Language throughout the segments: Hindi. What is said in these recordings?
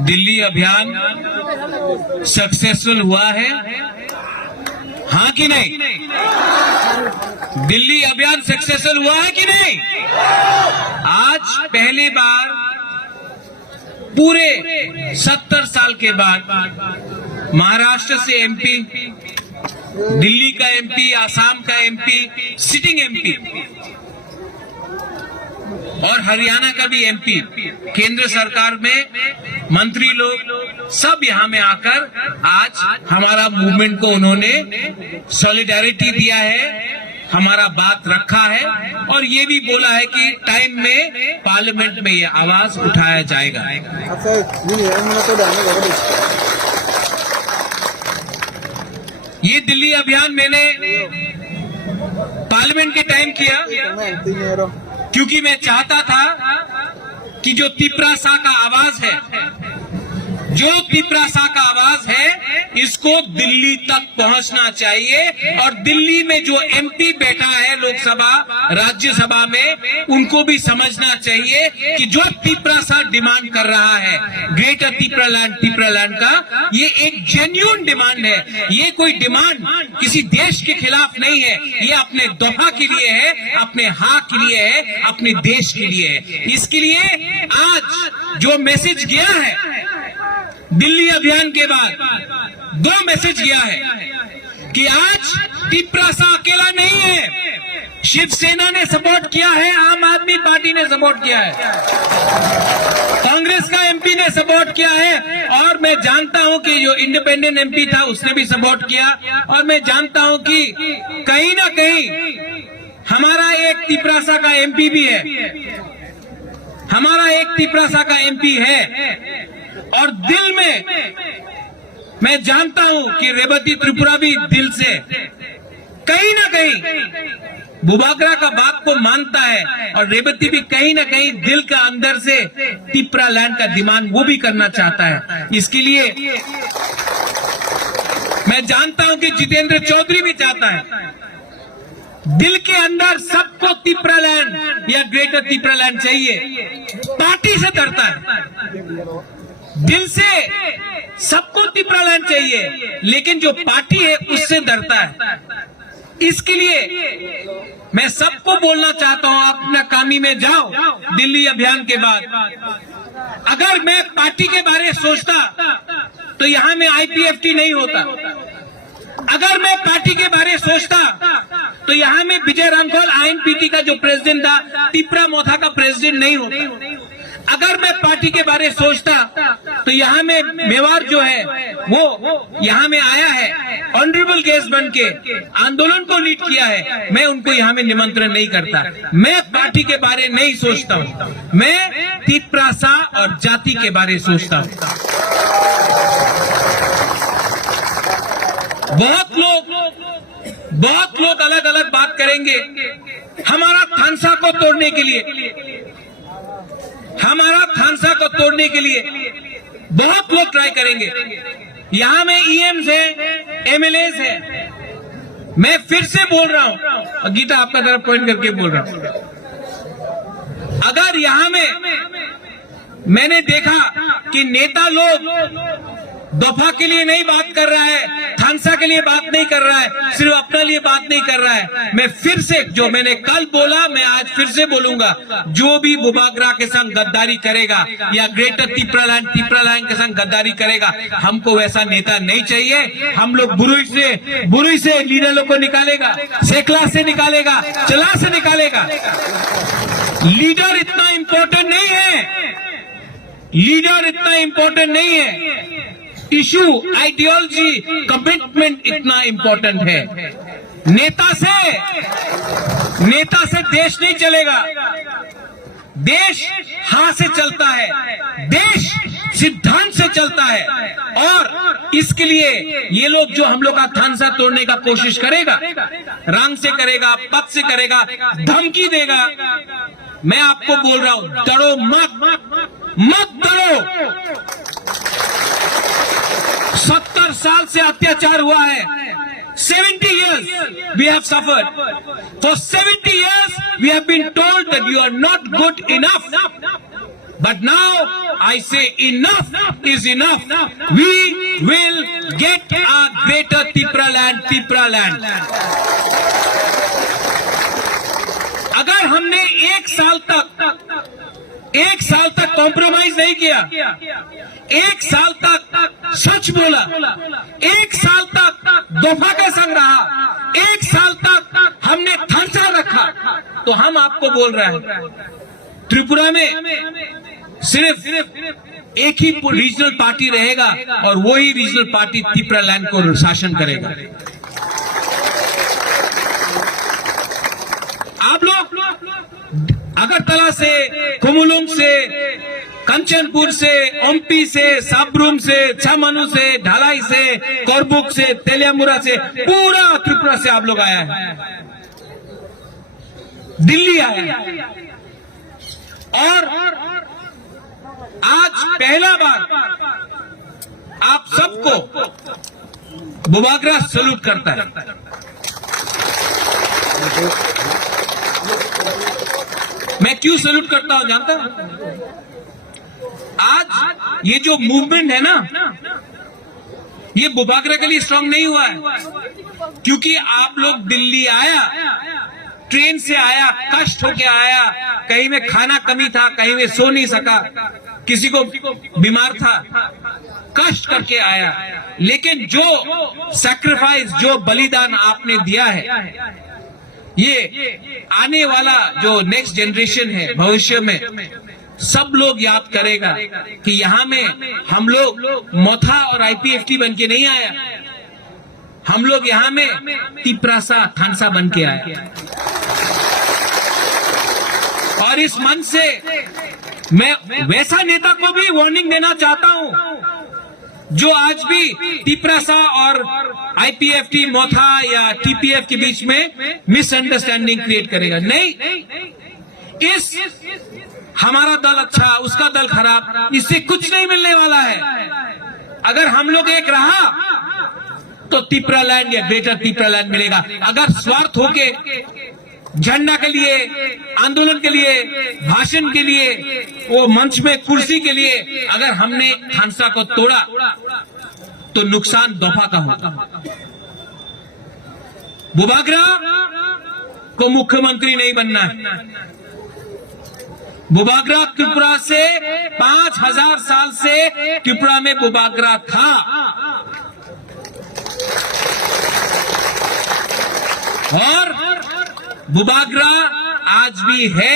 दिल्ली अभियान सक्सेसफुल हुआ है, हाँ कि नहीं? दिल्ली अभियान सक्सेसफुल हुआ है कि नहीं? आज पहली बार पूरे 70 साल के बाद महाराष्ट्र से एमपी, दिल्ली का एमपी, आसाम का एमपी, सिटिंग एमपी और हरियाणा का भी एमपी, केंद्र सरकार में मंत्री लोग सब यहां में आकर आज हमारा मूवमेंट को उन्होंने सॉलिडेरिटी दिया है, हमारा बात रखा है और ये भी बोला है कि टाइम में पार्लियामेंट में ये आवाज उठाया जाएगा। ये दिल्ली अभियान मैंने पार्लियामेंट के टाइम किया क्योंकि मैं चाहता था कि जो तिपरासा का आवाज है, जो तिपरासा का आवाज है, इसको दिल्ली तक पहुंचना चाहिए और दिल्ली में जो एमपी बैठा है लोकसभा, राज्यसभा में, उनको भी समझना चाहिए कि जो तिपरासा डिमांड कर रहा है ग्रेटर तिपरालैंड का, ये एक जेन्युइन डिमांड है। ये कोई डिमांड किसी देश के खिलाफ नहीं है, ये अपने दफा के लिए है, अपने हक के लिए है, अपने देश के लिए है। इसके लिए आज जो मैसेज गया है दिल्ली अभियान के बाद, 2 मैसेज गया है कि आज तिपरासा अकेला नहीं है, शिवसेना ने सपोर्ट किया है, आम आदमी पार्टी ने सपोर्ट किया है, कांग्रेस का एमपी ने सपोर्ट किया है और मैं जानता हूं कि जो इंडिपेंडेंट एमपी था उसने भी सपोर्ट किया और मैं जानता हूं कि कहीं ना कहीं हमारा एक तिपरासा का एमपी भी है, हमारा एक तिपरासा का एमपी है और दिल में मैं जानता हूं कि रेवती त्रिपुरा भी दिल से कहीं ना कहीं बुबागरा का बात को मानता है और रेवती भी कहीं ना कहीं दिल का अंदर से तिपरालैंड का डिमांड वो भी करना चाहता है। इसके लिए मैं जानता हूं कि जितेंद्र चौधरी भी चाहता है, दिल के अंदर सबको तिपरालैंड या ग्रेटर तिपरालैंड चाहिए, पार्टी से डरता है, दिल से सबको तिपरालैंड चाहिए लेकिन जो पार्टी है उससे डरता है। इसके लिए मैं सबको बोलना चाहता हूं, आप अपना कामी में जाओ दिल्ली अभियान के बाद। अगर मैं पार्टी के बारे में सोचता तो यहां में आईपीएफटी नहीं होता, अगर मैं पार्टी के बारे में सोचता तो यहां में विजय रामखोल आईएनपीटी का जो प्रेसिडेंट था, तिपरा मोथा का प्रेसिडेंट नहीं होता, अगर मैं पार्टी के बारे में सोचता तो यहाँ में मेवाड़ जो है वो यहाँ में आया है, ऑनरेबल गेस्ट बन के आंदोलन को लीड किया है, मैं उनको यहाँ में निमंत्रण नहीं करता। मैं पार्टी के बारे में नहीं सोचता हूँ, मैं तिपरासा और जाति के बारे में सोचता हूँ। बहुत लोग अलग अलग बात करेंगे हमारा थानसा को तोड़ने के लिए, हमारा थानसा को तोड़ने के लिए बहुत लोग ट्राई करेंगे। यहां में ईएम्स है, एमएलएस है, मैं फिर से बोल रहा हूं, गीता आपका तरफ पॉइंट करके बोल रहा हूं, अगर यहां में मैंने देखा कि नेता लोग दफा के लिए नहीं बात कर रहा है, थानसा के लिए बात नहीं कर रहा है, सिर्फ अपने लिए बात नहीं कर रहा है, मैं फिर से जो मैंने कल बोला मैं आज फिर से बोलूंगा, जो भी बुबागरा के संग गद्दारी करेगा या ग्रेटर तिपरालैंड के संग गद्दारी करेगा, हमको वैसा नेता नहीं चाहिए। हम लोग बुरुई से लीडरों को निकालेगा, सेकला से निकालेगा, चला से निकालेगा। लीडर इतना इंपॉर्टेंट नहीं है, लीडर इतना इंपॉर्टेंट नहीं है, इशू, आइडियोलॉजी, कमिटमेंट इतना इंपॉर्टेंट है। नेता से देश नहीं चलेगा, देश हाथ से चलता है, देश सिद्धांत से चलता है और इसके लिए ये लोग जो हम लोग का थानसा तोड़ने का कोशिश करेगा, रंग से करेगा, पद से करेगा, धमकी देगा, मैं आपको बोल रहा हूं, डरो मत डरो। 70 साल से अत्याचार हुआ है, 70 years we have suffered. For 70 years we have been told that you are not good enough. But now I say enough is enough. We will get a greater Tipra land. अगर हमने एक साल तक कॉम्प्रोमाइज नहीं किया, एक साल तक सच बोला, एक साल तक दफा का संग रहा, एक साल तक हमने थरसा रखा, तो हम आपको बोल रहे हैं त्रिपुरा में सिर्फ एक ही रीजनल पार्टी रहेगा और वही रीजनल पार्टी त्रिपुरा लैंड को शासन करेगा। आप लोग अगरतला से, कुमुलुंग से, कंचनपुर से, ओम्पी से, साब्रूम से, छमनु से, ढलाई से, कोरबुक से, तेलियामुरा से, पूरा त्रिपुरा से आप लोग आया है, दिल्ली आया है। और आज पहला बार आप सबको बुबागरा सैल्यूट करता है। मैं क्यों सैल्यूट करता हूं जानता हूं? आज ये जो मूवमेंट है ना, ये बुबागरा के लिए स्ट्रांग नहीं हुआ है, क्योंकि आप लोग दिल्ली आया, ट्रेन से आया, कष्ट होके आया, कहीं में खाना कमी था, कहीं में सो नहीं सका, किसी को बीमार था, कष्ट करके आया। लेकिन जो सैक्रिफाइस, जो बलिदान आपने दिया है, ये आने वाला जो नेक्स्ट जनरेशन है, भविष्य में सब लोग याद करेगा कि यहां में हम लोग मोथा और आईपीएफटी बन के नहीं आया, हम लोग यहां में तिप्रासा थानसा बन के आए। और इस मंच से मैं वैसा नेता को भी वार्निंग देना चाहता हूं जो आज भी तिप्रासा और आईपीएफटी, मोथा या टीपीएफ के बीच में मिसअंडरस्टैंडिंग क्रिएट करेगा। नहीं, इस हमारा दल अच्छा, उसका दल खराब, इससे कुछ नहीं मिलने वाला है। अगर हम लोग एक रहा तो तिप्रा लैंड या ग्रेटर तिप्रा लैंड मिलेगा। अगर स्वार्थ होके झंडा के लिए, आंदोलन के लिए, भाषण के लिए, वो मंच में कुर्सी के लिए अगर हमने थानसा को तोड़ा तो नुकसान दफा का होगा। बुबागरा को मुख्यमंत्री नहीं बनना है। बुबागरा त्रिपुरा से 5000 साल से त्रिपुरा में बुबागरा था, और बुबागरा आज भी है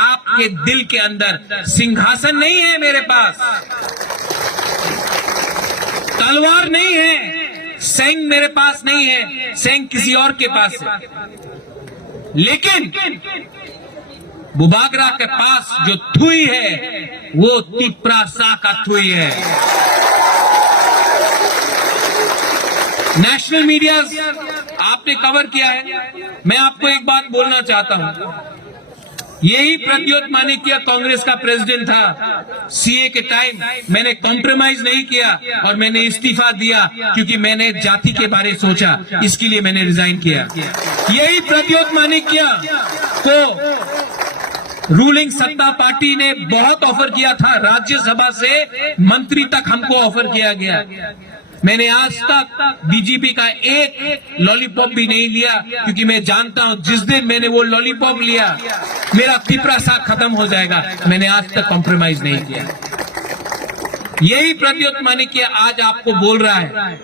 आपके दिल के अंदर। सिंहासन नहीं है मेरे पास, तलवार नहीं है, सेंग मेरे पास नहीं है, सेंग किसी और के पास है। लेकिन बुबागरा के पास जो थुई है वो तिप्रासा का थुई है। नेशनल मीडिया आपने कवर किया है। मैं आपको एक बात बोलना चाहता हूं, यही प्रद्योत माणिक्य कांग्रेस का प्रेसिडेंट था। सीए के टाइम मैंने कॉम्प्रोमाइज नहीं किया और मैंने इस्तीफा दिया, क्योंकि मैंने जाति के बारे सोचा, इसके लिए मैंने रिजाइन किया। यही प्रद्योत माणिक्य को रूलिंग सत्ता पार्टी ने बहुत ऑफर किया था, राज्यसभा से मंत्री तक हमको ऑफर किया गया। मैंने आज तक बीजेपी का एक लॉलीपॉप भी नहीं लिया, क्योंकि मैं जानता हूं जिस दिन मैंने वो लॉलीपॉप लिया मेरा तिप्रासा खत्म हो जाएगा। मैंने आज तक कॉम्प्रोमाइज नहीं किया। यही प्रद्योत माणिक्य आज आपको बोल रहा है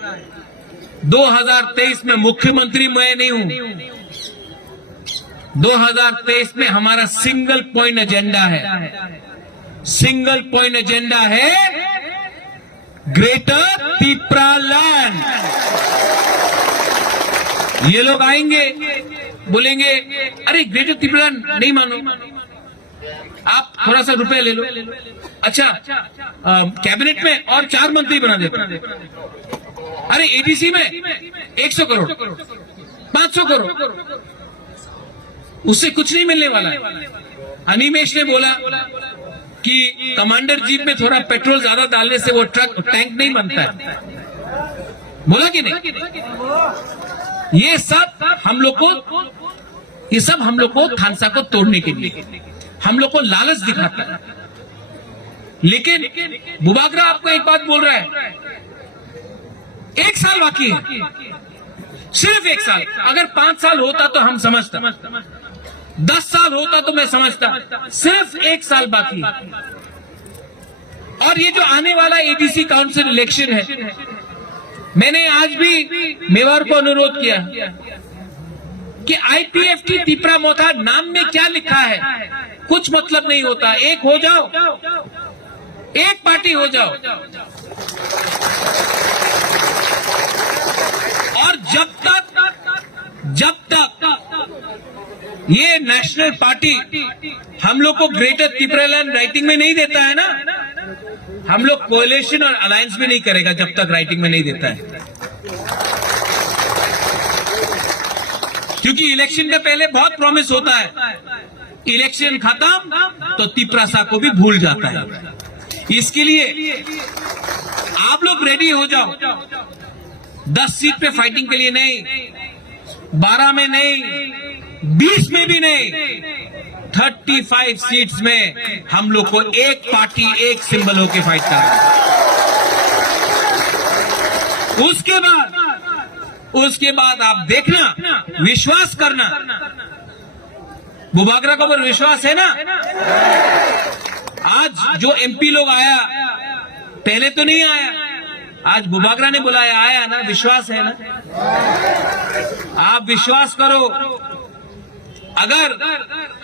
2023 में मुख्यमंत्री मैं नहीं हूं, 2023 में हमारा सिंगल पॉइंट एजेंडा है। सिंगल पॉइंट एजेंडा है ग्रेटर तिप्रा लैंड। ये लोग आएंगे, बोलेंगे अरे ग्रेटर तिप्रा लैंड नहीं मानो, आप थोड़ा सा रुपए ले लो, अच्छा कैबिनेट में और 4 मंत्री बना देते, अरे एडीसी में 100 करोड़ 500 करोड़, उससे कुछ नहीं मिलने वाला है। अनिमेश ने बोला कि कमांडर जीप में थोड़ा पेट्रोल ज्यादा डालने से वो ट्रक टैंक नहीं बनता है, बोला कि नहीं? ये सब हम लोग को थानसा को तोड़ने के लिए हम लोग को लालच दिखाता है। लेकिन बुबागरा आपको एक बात बोल रहा है, 1 साल बाकी है, सिर्फ 1 साल। अगर 5 साल होता तो हम समझता, 10 साल होता तो मैं समझता, सिर्फ 1 साल बाकी। और ये जो आने वाला एडीसी काउंसिल इलेक्शन है, मैंने आज भी मेवाड़ को अनुरोध किया कि आईपीएफ की तिपरा मोथा नाम में क्या लिखा है, कुछ मतलब नहीं होता। एक हो जाओ, एक पार्टी हो जाओ। और जब तक ये नेशनल पार्टी हम लोग को ग्रेटर तिपरालैंड राइटिंग में नहीं देता है ना, हम लोग कोएलिशन और अलायंस में नहीं करेगा जब तक राइटिंग में नहीं देता है। क्योंकि इलेक्शन के पहले बहुत प्रॉमिस होता है, इलेक्शन खत्म तो तिपरासा को भी भूल जाता है। इसके लिए आप लोग रेडी हो जाओ। 10 सीट पे फाइटिंग के लिए नहीं, 12 में नहीं, 20 में भी नहीं, 35 सीट्स में हम लोग को एक पार्टी एक सिंबल होके फाइट करना है। उसके बाद आप देखना, विश्वास करना। बुबागरा को पर विश्वास है ना? आज जो एमपी लोग आया, पहले तो नहीं आया, आज बुबागरा ने बुलाया, आया ना, विश्वास है ना? आप विश्वास करो। अगर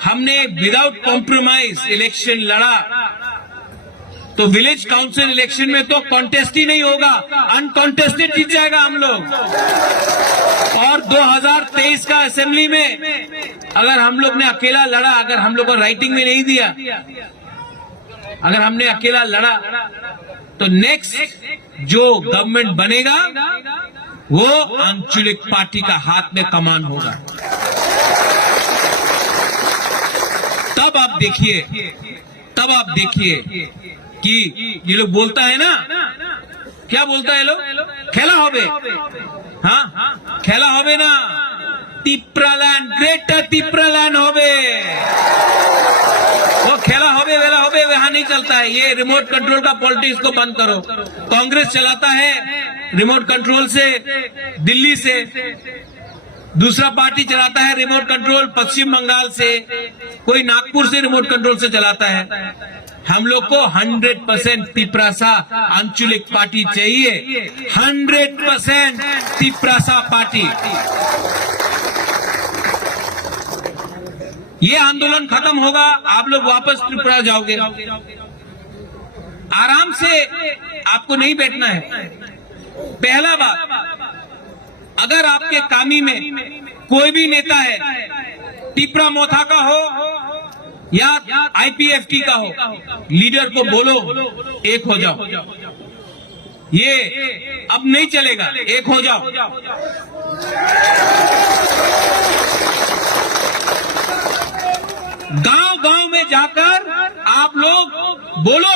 हमने विदाउट कॉम्प्रोमाइज इलेक्शन लड़ा तो विलेज काउंसिल इलेक्शन में तो कॉन्टेस्ट ही नहीं होगा, अनकॉन्टेस्टेड जीत जाएगा हम लोग। और 2023 का असेंबली में अगर हम लोग ने अकेला लड़ा, अगर हम लोग को राइटिंग में नहीं दिया, अगर हमने अकेला लड़ा तो नेक्स्ट जो गवर्नमेंट बनेगा वो आंचलिक पार्टी का हाथ में कमान होगा। तब आप देखिए कि ये लोग बोलता है ना, क्या बोलता है लोग, खेला होबे, हाँ खेला होबे ना, तिपरालैंड, ग्रेटर तिपरालैंड होबे, वो खेला होबे वेला होबे वहां नहीं चलता है। ये रिमोट कंट्रोल का पॉलिटिक्स को बंद करो। कांग्रेस चलाता है रिमोट कंट्रोल से, दिल्ली से, दूसरा पार्टी चलाता है रिमोट कंट्रोल पश्चिम बंगाल से, कोई नागपुर से रिमोट कंट्रोल से चलाता है। हम लोग को 100% तिपरासा आंचलिक पार्टी चाहिए, 100% तिपरासा पार्टी। ये आंदोलन खत्म होगा, आप लोग वापस त्रिपुरा जाओगे। आराम से आपको नहीं बैठना है। पहला बात, अगर आपके कामी में कोई भी नेता है, तिपरा मोथा का हो या आईपीएफटी का हो, लीडर को बोलो एक हो जाओ। ये अब नहीं चलेगा, एक हो जाओ। गांव में जाकर आप लोग बोलो,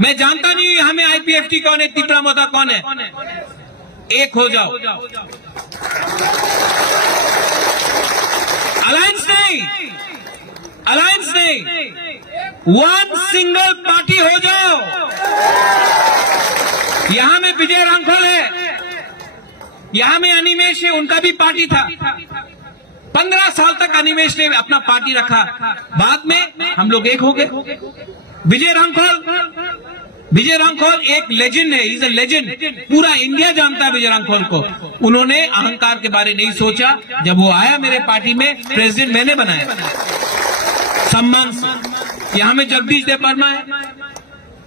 मैं जानता नहीं हमें आईपीएफटी कौन है, तिपरा मोथा कौन है, एक हो जाओ। अलायंस नहीं, वन सिंगल पार्टी हो जाओ। यहां में विजय रामफल है, यहां में अनिमेश है, उनका भी पार्टी था। 15 साल तक अनिमेश ने अपना पार्टी रखा, बाद में हम लोग एक हो गए। विजय रामफल एक लेजेंड है, इज अ लेजेंड, पूरा इंडिया जानता है विजय रामफल को। उन्होंने अहंकार के बारे नहीं सोचा, जब वो आया मेरे पार्टी में, प्रेसिडेंट मैंने बनाया सम्मान से। यहां में जगदीश देव वर्मा है,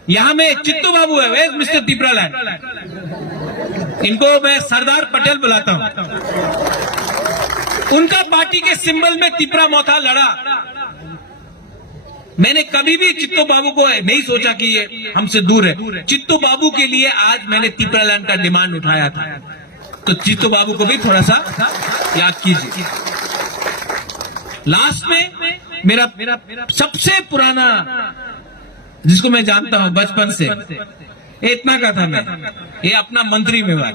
यहां में चित्तू बाबू है, वे मिस्टर तिपरालैंड, इनको मैं सरदार पटेल बुलाता हूं। उनका पार्टी के सिंबल में तिपरा मोथा लड़ा। मैंने कभी भी चित्तू बाबू को नहीं सोचा कि ये हमसे दूर है। चित्तू बाबू के लिए आज मैंने तिपरालैंड का डिमांड उठाया था, तो चित्तू बाबू को भी थोड़ा सा याद कीजिए। लास्ट में मेरा सबसे पुराना, जिसको मैं जानता हूं बचपन से, इतना का था मैं, ये अपना मंत्री मेवाड़,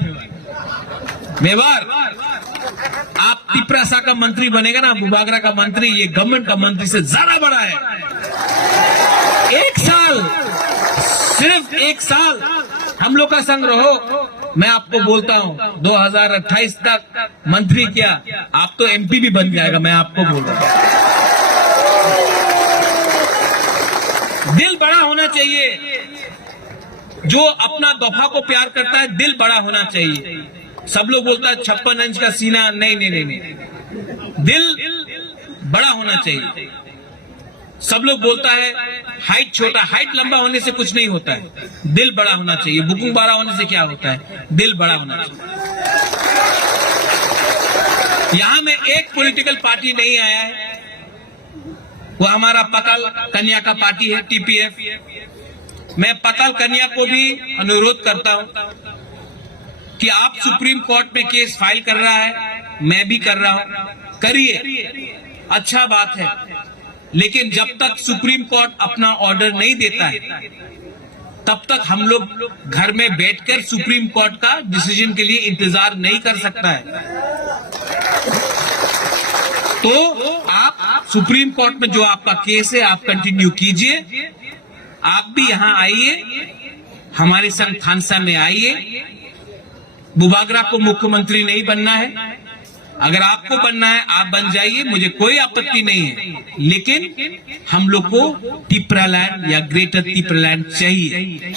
आप तिपरासा का मंत्री बनेगा ना, बुबागरा का मंत्री, ये गवर्नमेंट का मंत्री से ज्यादा बड़ा है। 1 साल सिर्फ 1 साल हम लोग का संग रहो, मैं आपको बोलता हूं 2028 तक मंत्री क्या, आप तो एमपी भी बन जाएगा, मैं आपको बोल रहा हूं। दिल बड़ा होना चाहिए, जो अपना दफा को प्यार करता है दिल बड़ा होना चाहिए। सब लोग बोलता है 56 इंच का सीना, नहीं नहीं नहीं नहीं, दिल बड़ा होना चाहिए। सब लोग बोलता है हाइट छोटा, हाइट लंबा होने से कुछ नहीं होता है, दिल बड़ा होना चाहिए। बुकिंग बड़ा होने से क्या होता है, दिल बड़ा होना चाहिए। यहां में एक पॉलिटिकल पार्टी नहीं आया है, वो हमारा पकल कन्या का पार्टी है, टीपीएफ। मैं पकल कन्या को भी अनुरोध करता हूं कि आप सुप्रीम कोर्ट में केस फाइल कर रहा है, मैं भी कर रहा हूं, करिए, अच्छा बात है। लेकिन जब तक सुप्रीम कोर्ट अपना ऑर्डर नहीं देता है, तब तक हम लोग घर में बैठकर सुप्रीम कोर्ट का डिसीजन के लिए इंतजार नहीं कर सकता है। तो आप सुप्रीम कोर्ट में जो आपका केस है आप कंटिन्यू कीजिए। आप भी यहां आइए, हमारे संग थानसा में आइए। बुबागरा को मुख्यमंत्री नहीं बनना है, अगर आपको बनना है आप बन जाइए, मुझे कोई आपत्ति नहीं है। लेकिन हम लोग को तिपरालैंड या ग्रेटर तिपरालैंड चाहिए।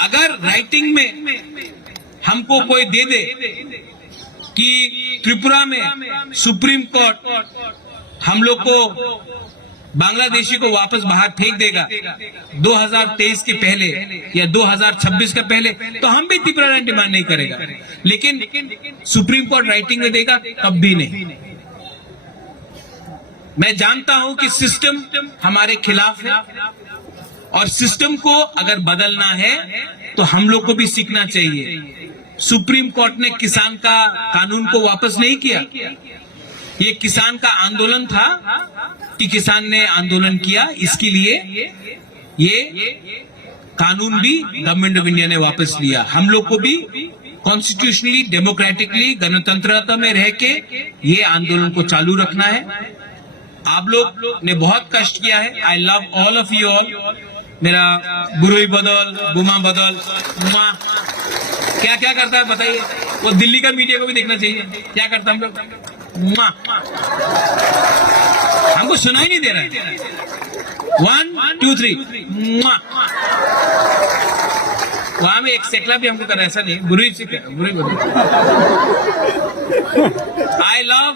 अगर राइटिंग में हमको कोई दे दे कि त्रिपुरा में सुप्रीम कोर्ट हम लोग को बांग्लादेशी को वापस बाहर फेंक देगा 2023 के पहले या 2026 के पहले, तो हम भी तिपरालैंड डिमांड नहीं करेगा। लेकिन सुप्रीम कोर्ट राइटिंग में देगा तब भी नहीं। मैं जानता हूं कि सिस्टम हमारे खिलाफ है, और सिस्टम को अगर बदलना है तो हम लोग को भी सीखना चाहिए। सुप्रीम कोर्ट ने किसान का कानून को वापस नहीं किया, ये किसान का आंदोलन था कि किसान ने आंदोलन किया, इसके लिए ये कानून भी गवर्नमेंट ऑफ इंडिया ने वापस लिया। हम लोग को भी कॉन्स्टिट्यूशनली डेमोक्रेटिकली गणतंत्रता में रह के ये आंदोलन को चालू रखना है। आप लोग ने बहुत कष्ट किया है, I love all of you all. मेरा बुरुई बदल, बुमा बदल, बुमा क्या क्या करता है बताइए, वो दिल्ली का मीडिया को भी देखना चाहिए क्या करता हम लोग। हमको सुनाई नहीं दे रहा है, 1 2 3 वहां में एक सेकला भी हमको कर रहा है, ऐसा नहीं, बुरी से बुरी बुरी। I love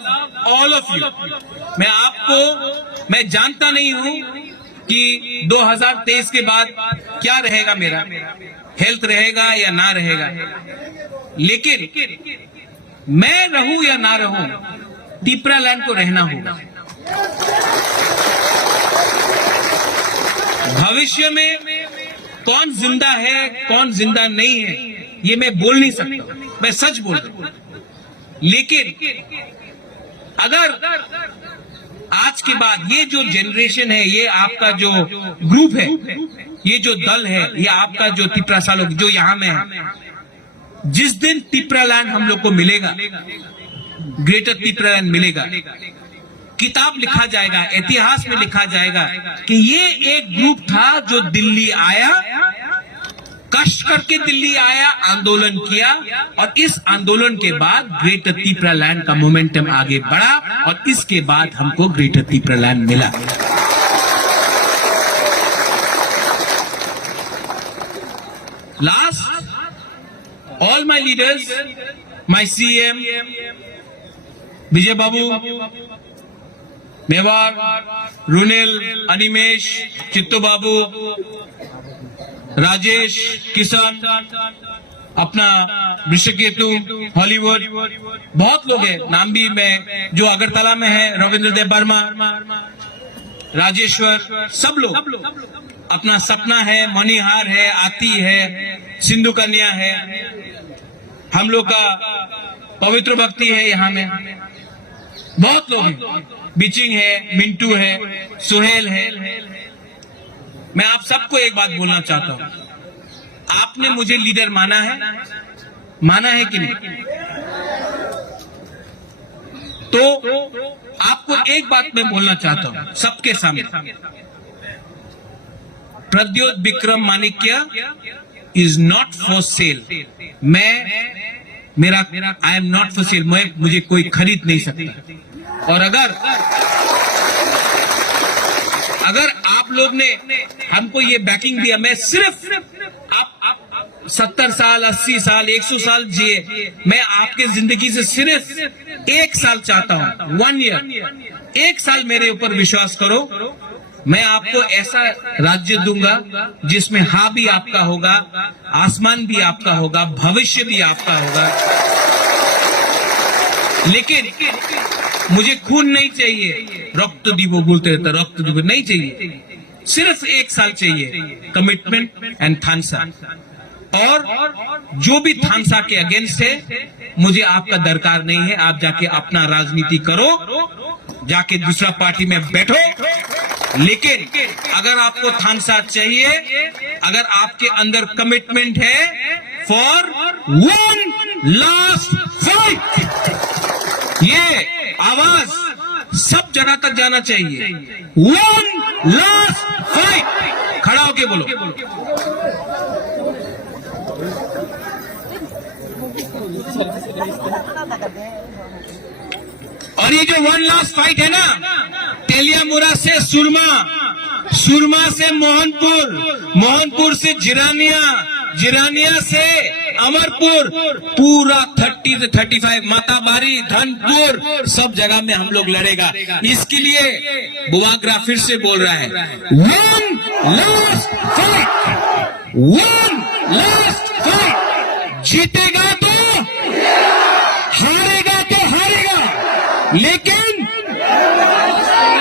all of you. मैं जानता नहीं हूं कि 2023 के बाद क्या रहेगा, मेरा हेल्थ रहेगा या ना रहेगा, लेकिन मैं रहूं या ना रहूं, तिपरालैंड को रहना होगा। भविष्य में कौन जिंदा है कौन जिंदा नहीं है ये मैं बोल नहीं सकता, मैं सच बोल रहा हूं। लेकिन अगर आज के बाद ये जो जनरेशन है, ये आपका जो ग्रुप है, ये जो दल है, ये आपका जो तिपरासा लोग जो यहां में है, जिस दिन तिपरालैंड हम लोग को मिलेगा, ग्रेटर तिपरालैंड मिलेगा, किताब लिखा जाएगा, इतिहास में लिखा जाएगा कि ये एक ग्रुप था जो दिल्ली आया, कष्ट करके दिल्ली आया, आंदोलन किया, और इस आंदोलन के बाद ग्रेटर तिपरालैंड का मोमेंटम आगे बढ़ा, और इसके बाद हमको ग्रेटर तिपरालैंड मिला। Last, all my leaders, my CM, विजय बाबू, मेवार, रुनेल, अनिमेश, चित्तो बाबू, राजेश, किशन, अपना विश्वकेतु, हॉलीवुड, बहुत लोग हैं, नाम भी मैं जो अगरतला में है, रविंद्र देव वर्मा, राजेश्वर, सब लोग, अपना सपना है, मणिहार है, आती है, सिंधु कन्या है, हम लोग का पवित्र भक्ति है, यहाँ में बहुत लोग हैं, बिचिंग है, मिंटू है, सुहेल है। मैं आप सबको एक बात बोलना चाहता हूं, आपने मुझे लीडर माना है कि नहीं? तो आपको एक बात मैं बोलना चाहता हूं सबके सामने, Pradyot Vikram Manikya is not for sale. I am not for sale, मुझे कोई खरीद नहीं सकता। और अगर आप लोग ने हमको ये बैकिंग दिया, मैं सिर्फ आप 70 साल 80 साल 100 साल जिए, मैं आपके जिंदगी से सिर्फ 1 साल चाहता हूं, 1 ईयर, 1 साल मेरे ऊपर विश्वास करो। मैं आपको ऐसा राज्य दूंगा जिसमें हाँ भी आपका होगा, आसमान भी आपका होगा, भविष्य भी आपका होगा। लेकिन मुझे खून नहीं चाहिए, रक्त दीवो बोलते रहता, रक्त दीवो नहीं चाहिए, सिर्फ 1 साल चाहिए कमिटमेंट एंड थानसा। और जो भी थानसा के अगेंस्ट है, मुझे आपका दरकार नहीं है। आप जाके अपना राजनीति करो, जाके दूसरा पार्टी में बैठो। लेकिन अगर आपको थानसा चाहिए, अगर आपके अंदर कमिटमेंट है फॉर 1 लास्ट फाइट, ये आवाज सब जगह तक जाना चाहिए। 1 लास्ट फाइट, खड़ा होके बोलो। और ये जो 1 लास्ट फाइट है ना, तेलियामुरा से सुरमा, सुरमा से मोहनपुर, मोहनपुर से जिरानिया, जिरानिया से अमरपुर, पूरा 30 से 35 माताबारी, धनपुर, सब जगह में हम लोग लड़ेगा। इसके लिए बुआग्रा फिर से बोल रहा है, 1 लास्ट फाइट, 1 लास्ट फाइट। जीतेगा तो हारेगा तो हारेगा, लेकिन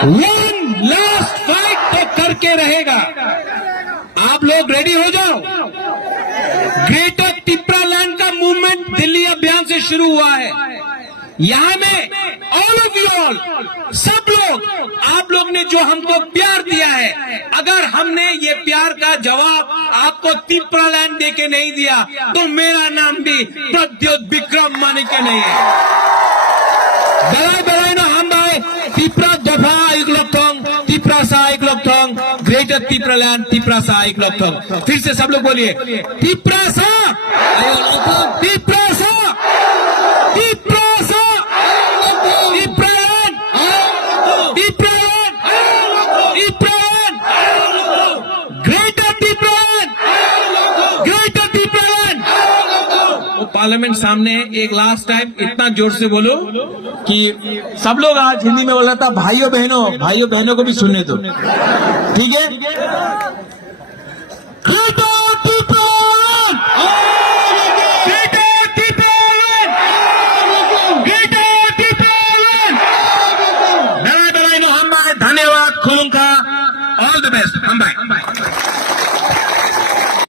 1 लास्ट फाइट तो करके रहेगा। आप लोग रेडी हो जाओ। ग्रेटर तिप्रा लैंड का मूवमेंट दिल्ली अभियान से शुरू हुआ है। यहां में ऑल ऑफ यू ऑल, सब लोग, आप लोग ने जो हमको प्यार दिया है, अगर हमने ये प्यार का जवाब आपको तिप्रा लैंड देके नहीं दिया तो मेरा नाम भी प्रद्योत विक्रम माणिक्य नहीं है। बड़ाई बड़ाई ना हम भाई तिप्रा दफा एक लक्षोंग, तिप्रा सा एक लक्षोंग, ग्रेटर तिप्रा लैंड, तिप्रा सा एक लक्षोंग। फिर से सब लोग बोलिए, तिप्रा सा, तिप्रा सा, तिप्रा सा, Tipra land, Tipra land, Tipra land, greater Tipra land, greater Tipra land. वो पार्लियामेंट सामने एक लास्ट टाइम इतना जोर से बोलो कि सब लोग आज हिंदी में बोल रहा था, भाइयों बहनों को भी सुनने दो, ठीक है? धन्यवाद, खुलूंगा, ऑल द बेस्ट, हम बाय।